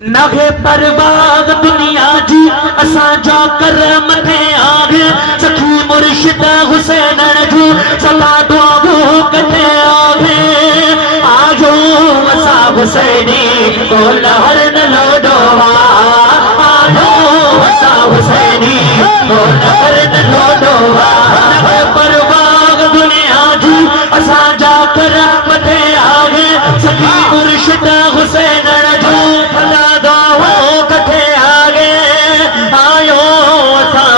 नगे परवाग दुनिया जी असा जा कर मथे आगे सखी मुर्शिद हुसैन जू सला दुआगो कथे आगे आजो असा हुसैनी को लहर न लोडोवा आजो असा हुसैनी को लहर न लोडोवा नगे परवाग दुनिया जी असा जा कर मथे आगे सखी मुर्शिद हुसैन जू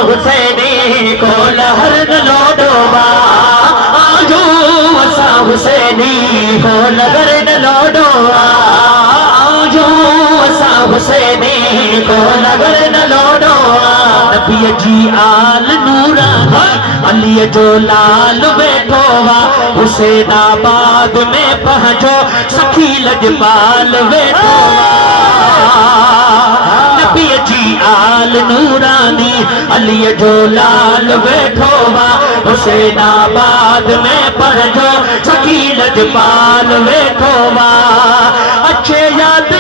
हुसैनी को लहर न लोडोवा आजो असा हुसैनी को लहर न लोडोवा आजो असा हुसैनी को लहर न लोडोवा नबी जी आल नूरानी अली जो लाल वेठोवा हुसैनाबाद में पहुंचो सखी लजपाल वेठोवा नबी जी आल नूरानी अली जो लाल वेठोवा हुसैनाबाद में पढ़जो सखी लजपाल वेठोवा अच्छे याद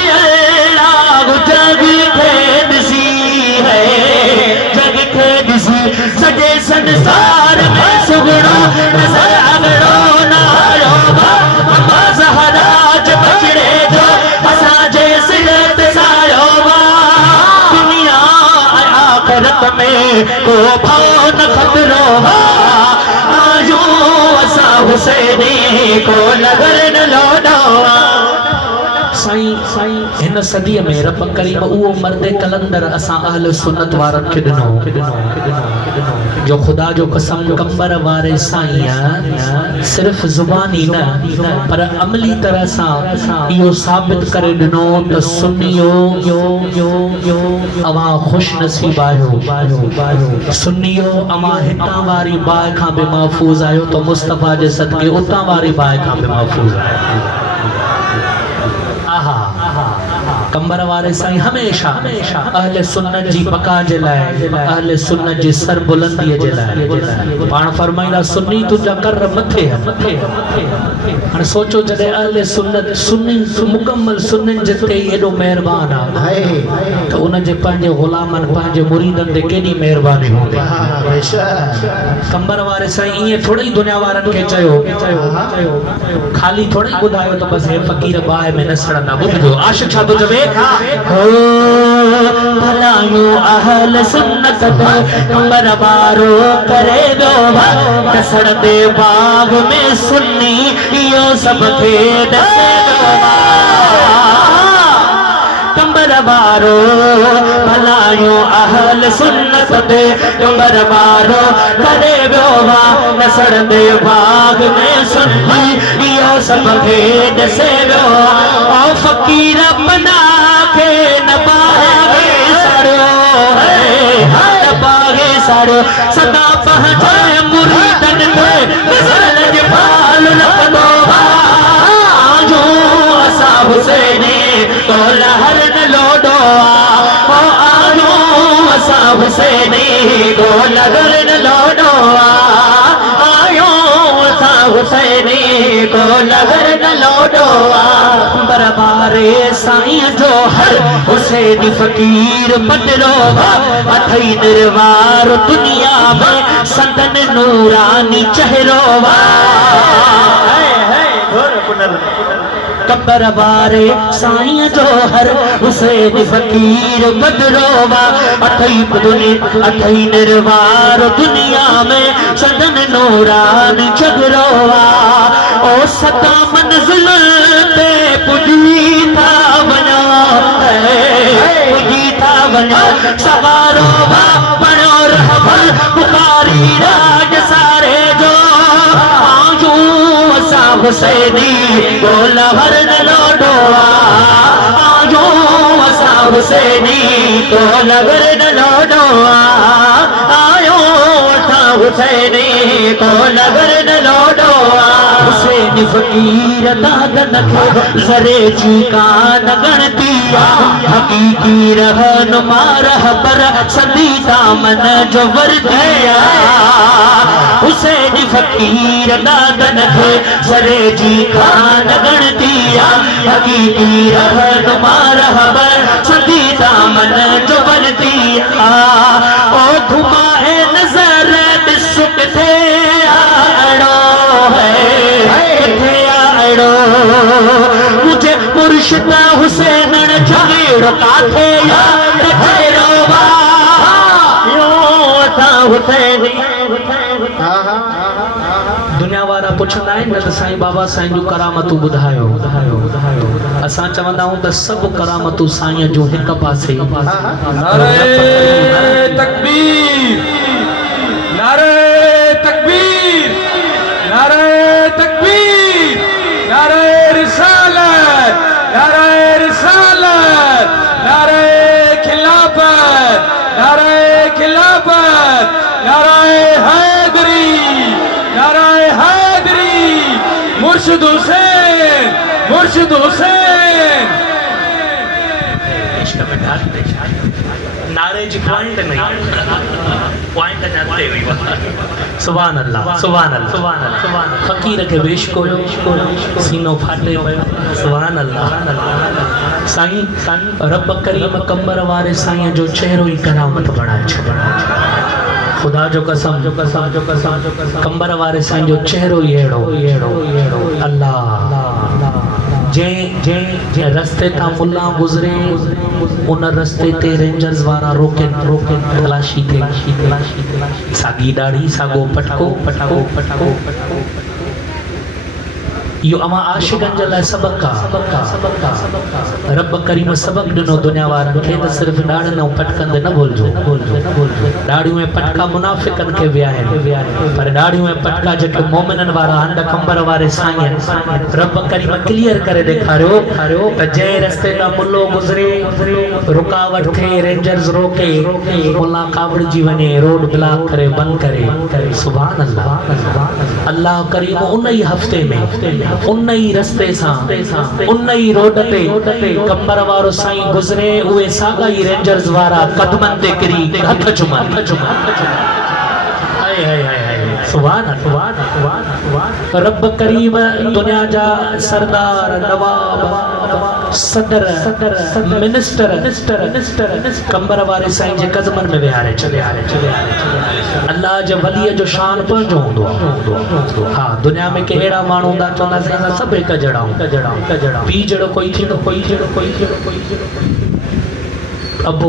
जग खे दिसी है जग खे दिसी सजे संसार में सुगड़ो नजर अगड़ो नारो अम्मा ज़हरा ज बचड़े जो असा जे सिरत सायो दुनिया आखिरत में को भाव न खतरो आजो असा हुसैनी को लहर न लोडोवा साईं साईं हिन सदी में रब करीम उहो मर्द कलंदर असा अहल सुन्नत वारन खे जो खुदा जो कसम कंबर वारे साईं सिर्फ जुबानी न पर अमली तरह सा यो साबित करे दिनो त सुन्नियो अवा खुश नसीब आयो सुन्नियो अवा हिता वारी बाय खां बि महफूज आयो तो मुस्तफा जे सदके उता वारी बाय खां बि महफूज आयो कंबर वारे साईं हमेशा अहले सुन्नत जी बका जे लाए अहले सुन्नत जी सर बुलंदी जे लाए पाण फरमाईंदा सुन्नी तुझा कर मथे हाणे सोचो जॾहिं अहले सुन्नत सुन्नी मुकम्मल सुन्नन जे ते एॾो महिरबान आहे त उन जे पंहिंजे गुलामन पंहिंजे मुरीदन ते केॾी महिरबानी हूंदी कंबर वारे साईं ईअं थोड़ी दुनिया वारन खे चयो खाली थोड़ी ॿुधायो त बस हे फ़कीर बाहि में न सड़ंदा ॿुधजो आशिक़ छा थो चवे भलायो अहल सुन्नत कंबर वारो करे वियो कसड़दे बाग में सुन्नी इहो सभ खे ॾसे कंबर वारो भलायो अहल सुन्नत कंबर वारो करे वियो कसड़दे बाग में सुन्नी इहो सभ खे ॾसे वियो ओ फ़कीर बना के नबागे सड़ो है नबागे सड़ो सदा पहुंचे मुरीदन ते नजर लजपाल लपदो आजो असा हुसैनी तो लहर न लोडो ओ आजो असा हुसैनी तो लहर न लोडो आयो असा हुसैनी को लहर न लोडो बरबारे साईं जो हर हुसैनी फकीर पटरो अथई निर्वार दुनिया में संदन नूरानी चेहरो कंबर वारे साईं जो हर हुसैनी फकीर बदरोवा अथई निर्वार दुनिया में संदन नूरानी चेहरोवा ओ सदा मंजिल ते पुजी था वञो सवारो बणो रहबर पुकारी राज सारे जो आजो असा हुसैनी को लहर न लोडो आजो असा हुसैनी को लहर न लोडो आयो असा हुसैनी को लहर न लोडो हुसैनी फकीर दादन खे ज़रे जी कान गणती हकीकी रहनुमा रहबर सदी दामन जो वर्दिया हुसैनी फकीर दादन खे ज़रे जी कान गणती हकीकी रहनुमा रहबर मुझे मुर्शिद हुसैन छेड़ काथे याद तेरो यो असा हुसैनी दुनिया वारा पुछंदा आहिनि न त साईं बाबा साईं जूं करामतूं ॿुधायो असां चवंदा आहियूं त सभु करामतूं साईं जूं हिकु पासे नारे तकबीर नारे तकबीर नारे तकबीर नारे रिसालत नारे खिलाफत नारे हैदरी मुर्शिद हुसैन नारे जी पॉइंट नहीं पॉइंट जानते हुई सुभान अल्लाह फकीर के वेश को सीनो फाटे सुभान अल्लाह साईं रब करीम कंबर वारे साईं जो चेहरो ही करामत बनाए छॾियो खुदा जो कसम कंबर वारे साईं जो चेहरो ही अहिड़ो अल्लाह जे रस्ते तां मुल्ला गुज़रे उन रस्ते ते रेंजर्स वारा रोके तलाशी थे सागी दाढ़ी सागो पटको यो अमा आशिकन जे लाइ सबक रब करीम सबक दिनो दुनिया वारन खे त सिर्फ दाढ़न ऐं पटकन न भुलजो दाढ़ियूं ऐं पटका मुनाफिकन खे विया आहिनि पर दाढ़ियूं ऐं पटका जेके मोमिनन वारा हंड कंबर वारे साईं रब करीम क्लियर करे ॾेखारियो त जंहिं रस्ते तां मुल्लो गुज़रे रुकावट थे रेंजर्स रोके मुल्ला कावड़जी वञे रोड ब्लॉक करे बंद करे सुभान अल्लाह अल्लाह करीम उन ई हफ्ते में उन ई रस्ते सां उन ई रोड ते कंबर वारो साईं गुज़रे उहे साॻा ई रेंजर्स वारा कदमनि ते किरी हथ चुमनि सुभान रब करीम दुनिया जा सरदार नवाब सदर मिनिस्टर कंबर वारे साईं जे कदमनि में विहारे छॾिया अल्लाह जे वलीअ जो शान पंहिंजो हूंदो हा दुनिया में के अहिड़ा माण्हू हूंदा चवंदासीं असां सभु हिकु जहिड़ा पीउ जहिड़ो कोई थींदो अबो